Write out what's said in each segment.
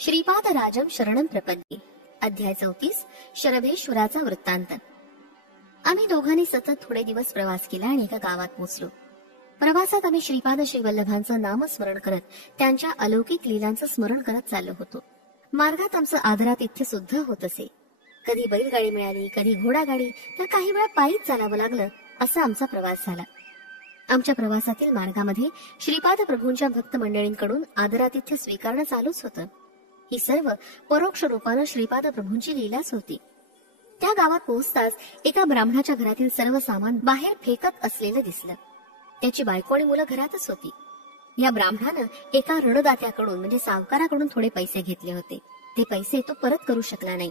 श्रीपाद राजम शरणम प्रपद्ये. अध्याय 34. शरभेश्वराचा वृत्तांत. आम्ही दोघांनी सतत थोडे दिवस प्रवास केला आणि एका गावात पोहोचलो. प्रवासात आम्ही श्रीपाद श्रीवल्लभांचं नामस्मरण करत त्यांच्या अलौकिक लीलांचं स्मरण करत चाललो होतो. मार्गात आमचं आदरातिथ्य सुद्धा होत असे. कधी बैलगाडी मिळाली, कधी घोडागाडी, तर काही वेळा पायीच चालावं लागलं. असा आमचा प्रवास झाला. आमच्या प्रवासातील मार्गामध्ये श्रीपाद प्रभूंच्या भक्त मंडळींकडून आदरातिथ्य स्वीकारणं चालूच होतं. ही सर्व परोक्ष रूपानं श्रीपाद प्रभूंची लीलाच होती. त्या गावात पोहोचताच एका ब्राह्मणाच्या घरातील सर्व सामान बाहेर फेकत असलेलं दिसलं. त्याची बायको आणि मुलं घरातच होती. या ब्राह्मणानं एका ऋणदात्याकडून म्हणजे सावकाराकडून थोडे पैसे घेतले होते. ते पैसे तो परत करू शकला नाही.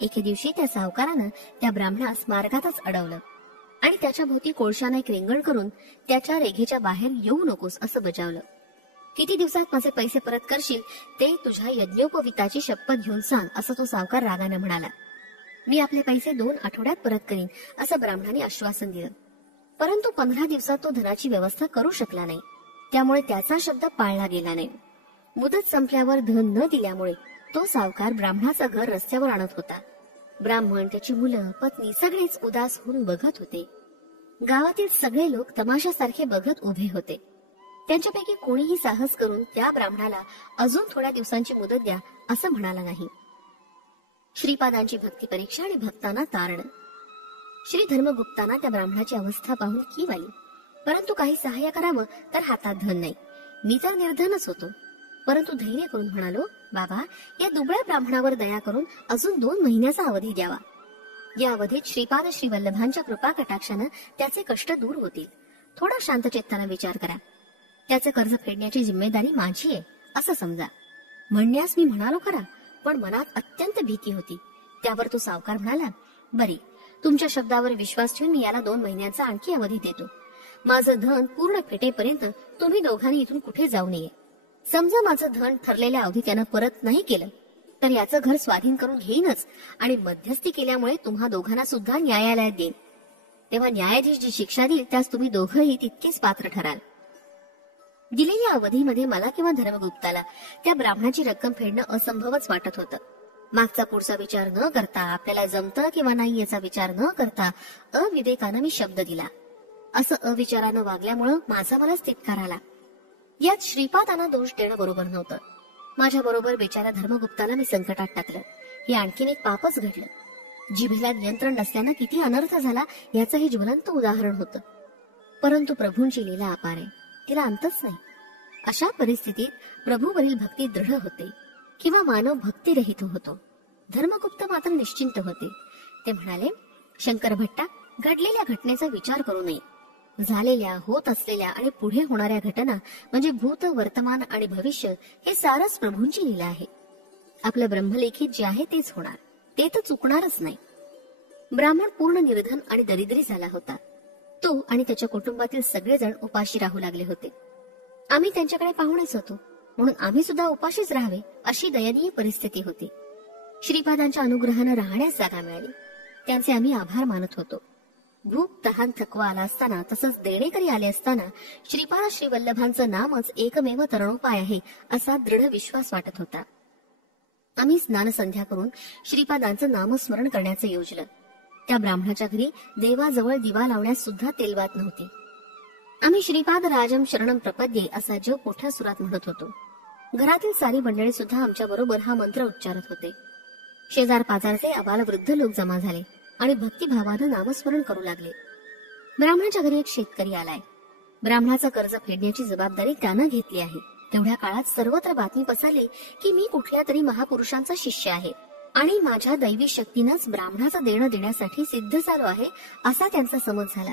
एके दिवशी त्या सावकारानं त्या ब्राह्मणास मार्गातच अडवलं आणि त्याच्या भोवती कोळशाने एक रिंगण करून त्याच्या रेघेच्या बाहेर येऊ नकोस असं बजावलं. किती दिवसात माझे पैसे परत करशील ते तुझ्या यज्ञोपविताची शपथ घेऊन सांग असं तो सावकार रागाने म्हणाला. मी आपले पैसे 2 आठवड्यात परत करीन असं ब्राह्मणाने आश्वासन दिलं. परंतु 15 दिवसात तो धनाची व्यवस्था करू शकला नाही. त्यामुळे त्याचा शब्द पाळला गेला नाही. मुदत संपल्यावर धन न दिल्यामुळे तो सावकार ब्राह्मणाचं घर रस्त्यावर आणत होता. ब्राह्मण, त्याची मुलं, पत्नी सगळेच उदास होऊन बघत होते. गावातील सगळे लोक तमाशासारखे बघत उभे होते. त्यांच्यापैकी कोणीही साहस करून त्या ब्राह्मणाला अजून थोड्या दिवसांची मुदत द्या असं म्हणाला नाही. श्रीपादांची भक्ती परीक्षा आणि भक्तांना तारण. श्री धर्मगुप्तांना त्या ब्राह्मणाची अवस्था पाहून कीव आली. परंतु काही सहाय्य करावं तर हातात धन नाही. मी तर निर्धनच होतो. परंतु धैर्य करून म्हणालो, बाबा, या दुबळ्या ब्राह्मणावर दया करून अजून 2 महिन्याचा अवधी द्यावा. या अवधीत श्रीपाद श्रीवल्लभांच्या कृपा कटाक्षानं त्याचे कष्ट दूर होतील. थोडा शांतचित्ताने विचार करा. त्याचं कर्ज फेडण्याची जिम्मेदारी माझी आहे असं समजा. म्हणण्यास मी म्हणालो खरा, पण मनात अत्यंत भीती होती. त्यावर तो सावकार म्हणाला, बरी, तुमच्या शब्दावर विश्वास ठेवून मी याला 2 महिन्यांचा आणखी अवधी देतो. माझं धन पूर्ण फेटेपर्यंत तुम्ही दोघांनी इथून कुठे जाऊ नये. समजा माझं धन ठरलेल्या अवधी त्यानं परत नाही केलं तर याचं घर स्वाधीन करून घेईनच आणि मध्यस्थी केल्यामुळे तुम्हा दोघांना सुद्धा न्यायालयात देईन. तेव्हा न्यायाधीश जी शिक्षा देईल त्यास तुम्ही दोघंही तितकेच पात्र ठराल. दिलेल्या अवधीमध्ये मला किंवा धर्मगुप्ताला त्या ब्राह्मणाची रक्कम फेडणं असंभवच वाटत होतं. मागचा पुढचा विचार न करता, आपल्याला जमतं किंवा नाही याचा विचार न करता अविवेकानं मी शब्द दिला. असं अविचारानं वागल्यामुळं माझा मलाच तिटकार आला. यात श्रीपादांना दोष देणं बरोबर नव्हतं. माझ्या बरोबर बिचारा धर्मगुप्ताला मी संकटात टाकलं. हे आणखीन एक पापच घडलं. जिभेला नियंत्रण नसल्यानं किती अनर्थ झाला याचं हे ज्वलंत उदाहरण होतं. परंतु प्रभूंची लीला अपार आहे, तिला अंतच नाही. अशा परिस्थितीत प्रभूवरील भक्ती दृढ होते किंवा मानव भक्तिरहित होतो. धर्मगुप्त मात्र निश्चिंत होते. ते म्हणाले, शंकर भट्टा, घडलेल्या घटनेचा विचार करू नये. झालेल्या, होत असलेल्या आणि पुढे होणाऱ्या घटना म्हणजे भूत, वर्तमान आणि भविष्य हे सारच प्रभूंची लीला आहे. आपलं ब्रह्मलेखित जे आहे तेच होणार, ते तर चुकणारच नाही. ब्राह्मण पूर्ण निर्धन आणि दरिद्री झाला होता. तो आणि त्याच्या कुटुंबातील सगळेजण उपाशी राहू लागले होते. आम्ही त्यांच्याकडे पाहुणेच होतो, म्हणून आम्ही सुद्धा उपाशीच राहावे अशी दयनीय परिस्थिती होती. श्रीपादांच्या अनुग्रहानं राहण्यास जागा मिळाली. त्यांचे आम्ही आभार मानत होतो. भूक, तहान, थकवा आला असताना, तसंच देणेकरी आले असताना श्रीपाद श्रीवल्लभांचं नामच एकमेव तरणोपाय आहे असा दृढ विश्वास वाटत होता. आम्ही स्नानसंध्या करून श्रीपादांचं नामस्मरण करण्याचं योजलं. त्या ब्राह्मणाच्या घरी देवाजवळ दिवा लावण्यास सुद्धा तेलवात नव्हती. आम्ही श्रीपाद राजम शरणम प्रपद्ये असा जप मोठ्या सुरात म्हणत होतो. घरातील सारी मंडळी सुद्धा आमच्या बरोबर हा मंत्र उच्चारत होते. शेजार पाजारचे आबाल वृद्ध लोक जमा झाले आणि भक्तिभावानं नामस्मरण करू लागले. ब्राह्मणाच्या घरी एक शेतकरी आलाय. ब्राह्मणाचं कर्ज फेडण्याची जबाबदारी त्यानं घेतली आहे. तेवढ्या काळात सर्वत्र बातमी पसरली की मी कुठल्या तरी महापुरुषांचा शिष्य आहे आणि माझ्या दैवी शक्तीनंच ब्राह्मणाचं देणं देण्यासाठी सिद्ध झालो आहे असा त्यांचा समज झाला.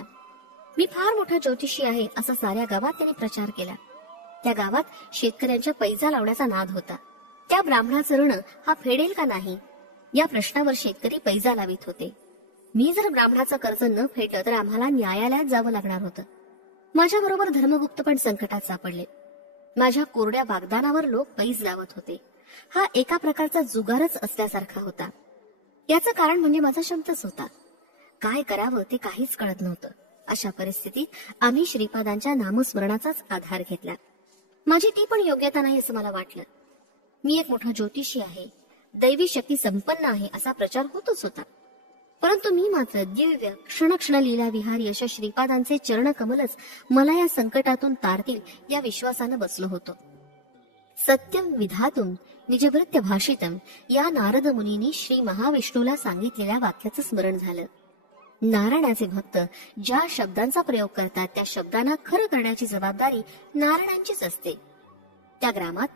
मी फार मोठा ज्योतिषी आहे असा साऱ्या गावात त्यांनी प्रचार केला. त्या गावात शेतकऱ्यांच्या पैजा लावण्याचा नाद होता. त्या ब्राह्मणाचं ऋण हा फेडेल का नाही या प्रश्नावर शेतकरी पैजा लावित होते. मी जर ब्राह्मणाचं कर्ज न फेडलं तर आम्हाला न्यायालयात जावं लागणार होतं. माझ्या बरोबर धर्मगुप्त पण संकटात सापडले. माझ्या कोरड्या वाग्दानावर लोक पैज लावत होते. हा एका प्रकारचा जुगारच असल्यासारखा होता. याचं कारण म्हणजे माझा शब्दच होता. काय करावं ते काहीच कळत नव्हतं. अशा परिस्थितीत आम्ही श्रीपादांच्या नामस्मरणाचाच आधार घेतला. माझी ती पण योग्यता नाही असं मला वाटलं. मी एक मोठा ज्योतिषी आहे, दैवी शक्ती संपन्न आहे असा प्रचार होतच होता. परंतु मी मात्र दिव्य क्षण लीला विहारी अशा श्रीपादांचे चरण कमलच मला या संकटातून तारतील या विश्वासानं बसलो होतो. सत्यम विधातुम निजभृत्य भाषितम या नारद मुनींनी श्री महाविष्णूला सांगितलेल्या वाक्याचं स्मरण झालं. नारायणाचे भक्त ज्या शब्दांचा प्रयोग करतात त्या शब्दांना खरं करण्याची जबाबदारी नारायणांचीच असते. त्या ग्रामात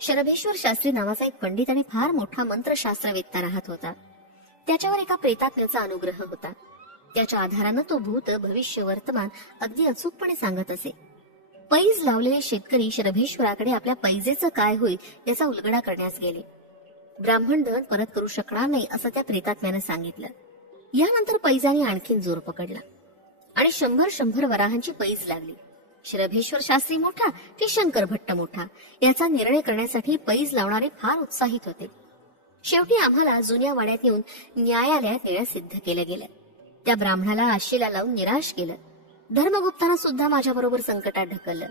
शरभेश्वर शास्त्री नावाचा एक पंडित आणि फार मोठा मंत्रशास्त्रवेत्ता राहत होता. त्याच्यावर एका प्रेतात्म्याचा अनुग्रह होता. त्याच्या आधारानं तो भूत भविष्य वर्तमान अगदी अचूकपणे सांगत असे. पैज लावलेले शेतकरी शरभेश्वराकडे आपल्या पैजेचं काय होईल याचा उलगडा करण्यास गेले. ब्राह्मण धन परत करू शकणार नाही असं त्या प्रेतात्म्यानं सांगितलं. यानंतर पैजाने आणखीन जोर पकडला आणि 100 वराहांची पैज लागली. शरभेश्वर शास्त्री मोठा की शंकर भट्ट मोठा याचा निर्णय करण्यासाठी पैज लावणारे फार उत्साहित होते. शेवटी आम्हाला जुन्या वाड्यात येऊन न्यायालयात येण्यास सिद्ध केलं गेलं. त्या ब्राह्मणाला आशेला लावून निराश केलं. धर्मगुप्तानं सुद्धा माझ्याबरोबर संकटात ढकललं.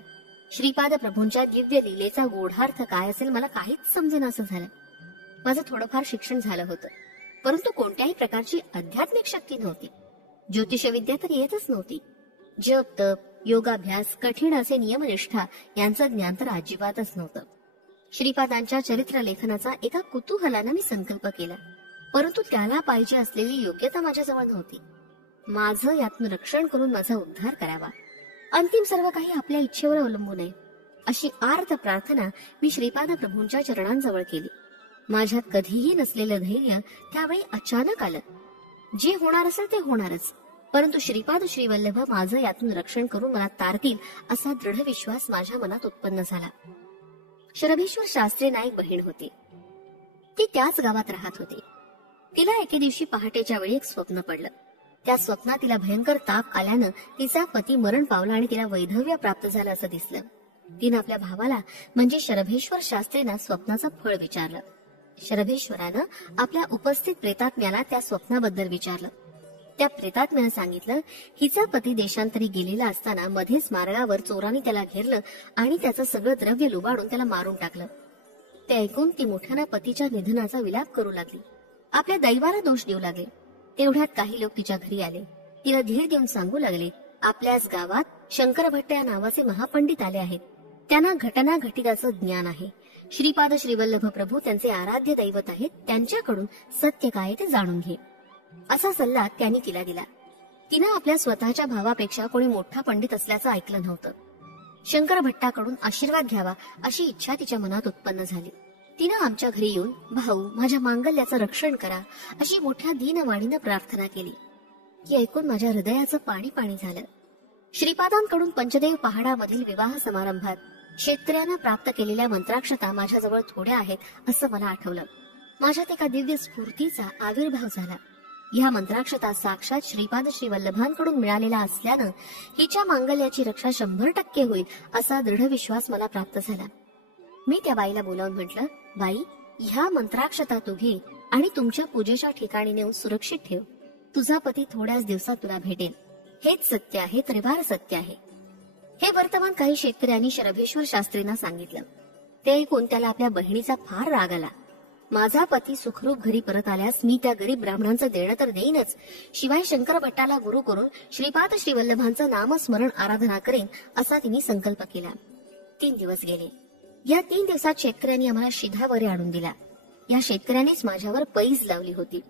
श्रीपाद प्रभूंच्या दिव्य लीलेचा गोढार्थ काय असेल मला काहीच समजेना असं झालं. माझं थोडंफार शिक्षण झालं होतं, परंतु कोणत्याही प्रकारची आध्यात्मिक शक्ती नव्हती. ज्योतिषविद्या तर येतच नव्हती. जप तप योगाभ्यास कठीण असे नियमनिष्ठा यांचं ज्ञान तर अजिबातच नव्हतं. श्रीपादांच्या चरित्र लेखनाचा एका कुतूहलानं मी संकल्प केला, परंतु त्याला पाहिजे असलेली योग्यता माझ्याजवळ नव्हती. माझं यातून रक्षण करून माझा उद्धार करावा, अंतिम सर्व काही आपल्या इच्छेवर अवलंबून आहे अशी आर्त प्रार्थना मी श्रीपाद प्रभूंच्या चरणांजवळ केली. माझ्यात कधीही नसलेलं धैर्य त्यावेळी अचानक आलं. जे होणार असेल ते होणारच, परंतु श्रीपाद श्रीवल्लभ माझं यातून रक्षण करून मला तारतील असा दृढ विश्वास माझ्या मनात उत्पन्न झाला. शरभेश्वर शास्त्री नाईक बहीण होती. ती त्याच गावात राहत होती. तिला एके दिवशी पहाटेच्या वेळी एक स्वप्न पडलं. त्या स्वप्नात तिला भयंकर ताप आल्यानं तिचा पती मरण पावला आणि तिला वैधव्य प्राप्त झालं असं दिसलं. तिनं आपल्या भावाला म्हणजे शरभेश्वर शास्त्रींना स्वप्नाचं फळ विचारलं. शरभेश्वरानं आपल्या उपस्थित प्रेतात्म्याला त्या स्वप्नाबद्दल विचारलं. त्या प्रेतात्म्यानं सांगितलं, हिचा पती देशांतरी गेलेला असताना मध्येच मार्गावर चोरांनी त्याला घेरलं आणि त्याचं सगळं द्रव्य लुबाडून त्याला मारून टाकलं. ते ऐकून ती मोठ्यानं पतीच्या निधनाचा विलाप करू लागली. आपल्या दैवाला दोष देऊ लागले. तेवढ्यात काही लोक तिच्या घरी आले. तिला धीर देऊन सांगू लागले, आपल्याच गावात शंकर भट्ट या नावाचे महापंडित आले आहेत. त्यांना घटना घटिताचं ज्ञान आहे. श्रीपाद श्रीवल्लभ प्रभू त्यांचे आराध्य दैवत आहेत. त्यांच्याकडून सत्य काय ते जाणून घे असा सल्ला त्यांनी तिला दिला. तिनं आपल्या स्वतःच्या भावापेक्षा कोणी मोठा पंडित असल्याचं ऐकलं नव्हतं. शंकर भट्टाकडून आशीर्वाद घ्यावा अशी इच्छा तिच्या मनात उत्पन्न झाली. तिनं आमच्या घरी येऊन, भाऊ माझ्या मांगल्याचं रक्षण करा अशी मोठ्या दीनवाणीनं प्रार्थना केली. की ऐकून माझ्या हृदयाचं पाणी पाणी झालं. श्रीपादांकडून पंचदेव पहाडामधील विवाह समारंभात शेतकऱ्यांना प्राप्त केलेल्या मंत्राक्षता माझ्याजवळ थोड्या आहेत असं मला आठवलं. माझ्यात एका दिव्य स्फूर्तीचा आविर्भाव झाला. ह्या मंत्राक्षता साक्षात श्रीपाद श्रीवल्लभांकडून मिळालेला असल्यानं हिच्या मांगल्याची रक्षा 100% होईल असा दृढ विश्वास मला प्राप्त झाला. मी त्या बाईला बोलावून म्हटलं, बाई ह्या मंत्राक्षता तू घे आणि तुमच्या पूजेच्या ठिकाणी नेऊन सुरक्षित ठेव. तुझा पती थोड्याच दिवसात तुला भेटेल. हेच सत्य आहे, त्रिवार सत्य आहे. हे वर्तमान काही शेतकऱ्यांनी शरभेश्वर शास्त्रींना सांगितलं. ते ऐकून त्याला आपल्या बहिणीचा फार राग आला. माझा पती सुखरूप घरी परत आल्यास मी त्या गरीब ब्राह्मणांचं देणं तर देईनच, शिवाय शंकर भट्टाला गुरु करून श्रीपाद श्रीवल्लभांचं नामस्मरण आराधना करेन असा तिने संकल्प केला. 3 दिवस गेले. या 3 दिवसात शेतकऱ्यांनी आम्हाला शिधावरे आणून दिला. या शेतकऱ्यांनीच माझ्यावर पैज लावली होती.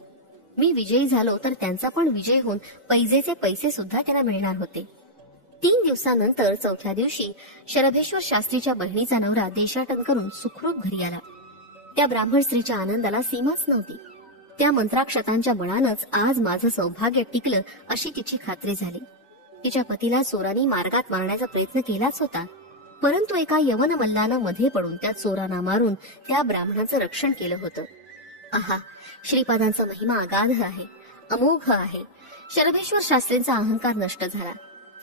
मी विजयी झालो तर त्यांचा पण विजय होऊन पैजेचे पैसे सुद्धा त्यांना मिळणार होते. 3 दिवसानंतर 4थ्या दिवशी शरभेश्वर शास्त्रीच्या बहिणीचा नवरा देशाटन करून सुखरूप घरी आला. त्या ब्राह्मण स्त्रीच्या आनंदाला सीमाच नव्हती. त्या मंत्राक्षतांच्या बळानच आज माझं सौभाग्य टिकलं अशी तिची खात्री झाली. तिच्या पतीला चोरांनी मार्गात मारण्याचा प्रयत्न केलाच होता, परंतु एका यवन मल्लानं मध्ये पडून त्या चोरांना मारून त्या ब्राह्मणाचं रक्षण केलं होतं. आहा, श्रीपादांचा महिमा अगाध आहे, अमोघ आहे. शरभेश्वर शास्त्रींचा अहंकार नष्ट झाला.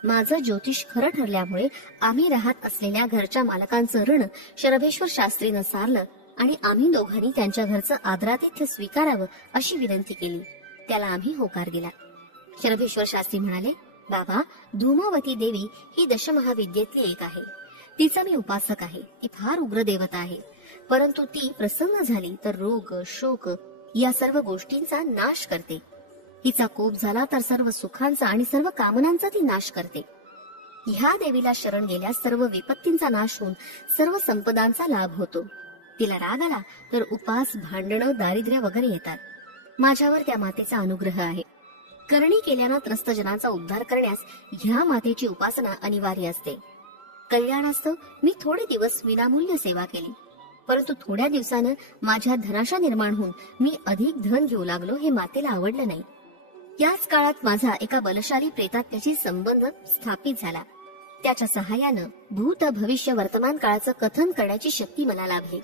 माझं ज्योतिष खरं ठरल्यामुळे आम्ही राहत असलेल्या घरच्या मालकांचं ऋण शरभेश्वर शास्त्रीनं सारलं आणि आम्ही दोघांनी त्यांच्या घरचं आदरातिथ्य स्वीकारावं अशी विनंती केली. त्याला आम्ही होकार दिला. शरभेश्वर शास्त्री म्हणाले, बाबा धूमावती देवी ही दशमहाविद्येतली एक आहे. तिचा मी उपासक आहे. ती फार उग्र देवता आहे. परंतु ती प्रसन्न झाली तर रोग शोक या सर्व गोष्टींचा नाश करते. हिचा कोप झाला तर सर्व सुखांचा आणि सर्व कामनांचा ती नाश करते. ह्या देवीला शरण गेल्यास सर्व विपत्तींचा नाश होऊन सर्व संपदांचा लाभ होतो. तिला राग आला तर उपास, भांडणं, दारिद्र्य वगैरे येतात. माझ्यावर त्या मातेचा अनुग्रह आहे. करणी केल्यानं त्रस्त जनांचा उद्धार करण्यास ह्या मातेची उपासना अनिवार्य असते. कल्याणास्तव मी थोडे दिवस विनामूल्य सेवा केली, परंतु थोड्या दिवसानं माझ्या धनाशा निर्माण होऊन मी अधिक धन घेऊ लागलो. हे मातेला आवडलं नाही. याच काळात माझा एका बलशाली प्रेतात्म्याशी संबंध स्थापित झाला. त्याच्या सहाय्यानं भूत, भविष्य, वर्तमान काळाचं कथन करण्याची शक्ती मला लाभली.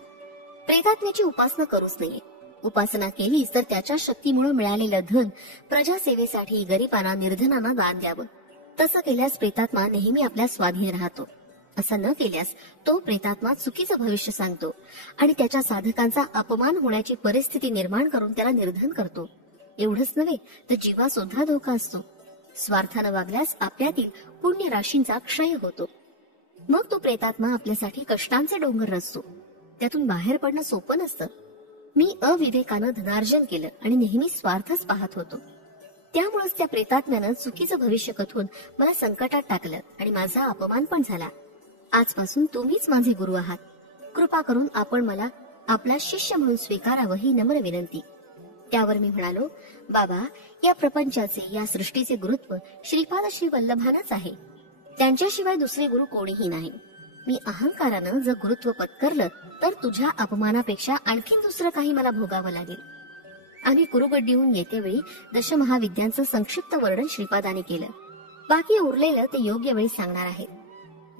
प्रेतात्म्याची उपासना करूच नये. उपासना केलीच तर त्याच्या शक्तीमुळे मिळालेलं धन प्रजासेवेसाठी गरिबांना, निर्धनांना दान द्यावं. तसं केल्यास प्रेतात्मा नेहमी आपल्या स्वाधीन राहतो. असं न केल्यास तो प्रेतात्मा चुकीचं भविष्य सांगतो आणि त्याच्या साधकांचा अपमान होण्याची परिस्थिती निर्माण करून त्याला निर्धन करतो. एवढंच नव्हे तर जीवा सुद्धा धोका असतो. स्वार्थानं वागल्यास आपल्यातील पुण्य राशींचा क्षय होतो. मग तो प्रेतात्मा आपल्यासाठी कष्टांचे डोंगर रचतो. त्यातून बाहेर पडणं सोपं नसतं. मी अविवेकानं धनार्जन केलं आणि नेहमी स्वार्थच पाहत होतो. त्यामुळेच त्या प्रेतात्म्यानं चुकीचं भविष्य कथून मला संकटात टाकलं आणि माझा अपमान पण झाला. आजपासून तुम्हीच माझे गुरु आहात. कृपा करून आपण मला आपला शिष्य म्हणून स्वीकारावं ही नम्र विनंती. त्यावर मी म्हणालो, बाबा, या प्रपंचाचे, या सृष्टीचे गुरुत्व श्रीपाद श्री वल्लभानच आहे. त्यांच्याशिवाय दुसरे गुरु कोणीही नाही. मी अहंकारानं जर गुरुत्व पत्करलं तर तुझ्या अपमानापेक्षा आणखीन दुसरं काही मला भोगावं लागेल. आम्ही कुरुगड्डीहून येतेवेळी दशमहाविद्यांचं संक्षिप्त वर्णन श्रीपादाने केलं. बाकी उरलेलं ते योग्य वेळी सांगणार आहेत.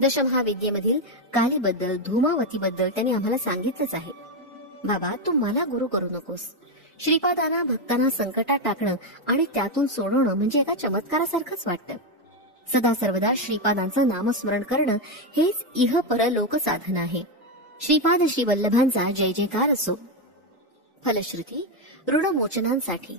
दशमहाविद्येमधील कालीबद्दल, धूमावतीबद्दल त्यांनी आम्हाला सांगितलंच आहे. बाबा, तू मला गुरु करू नकोस. श्रीपादांना भक्तांना संकटात टाकणं आणि त्यातून सोडवणं म्हणजे एका चमत्कारासारखंच वाटतं. सदा सर्वदा श्रीपादांचं नामस्मरण करणं हेच इह परलोक साधन आहे. श्रीपाद श्री वल्लभांचा जय जयकार असो. फलश्रुती ऋणमोचनांसाठी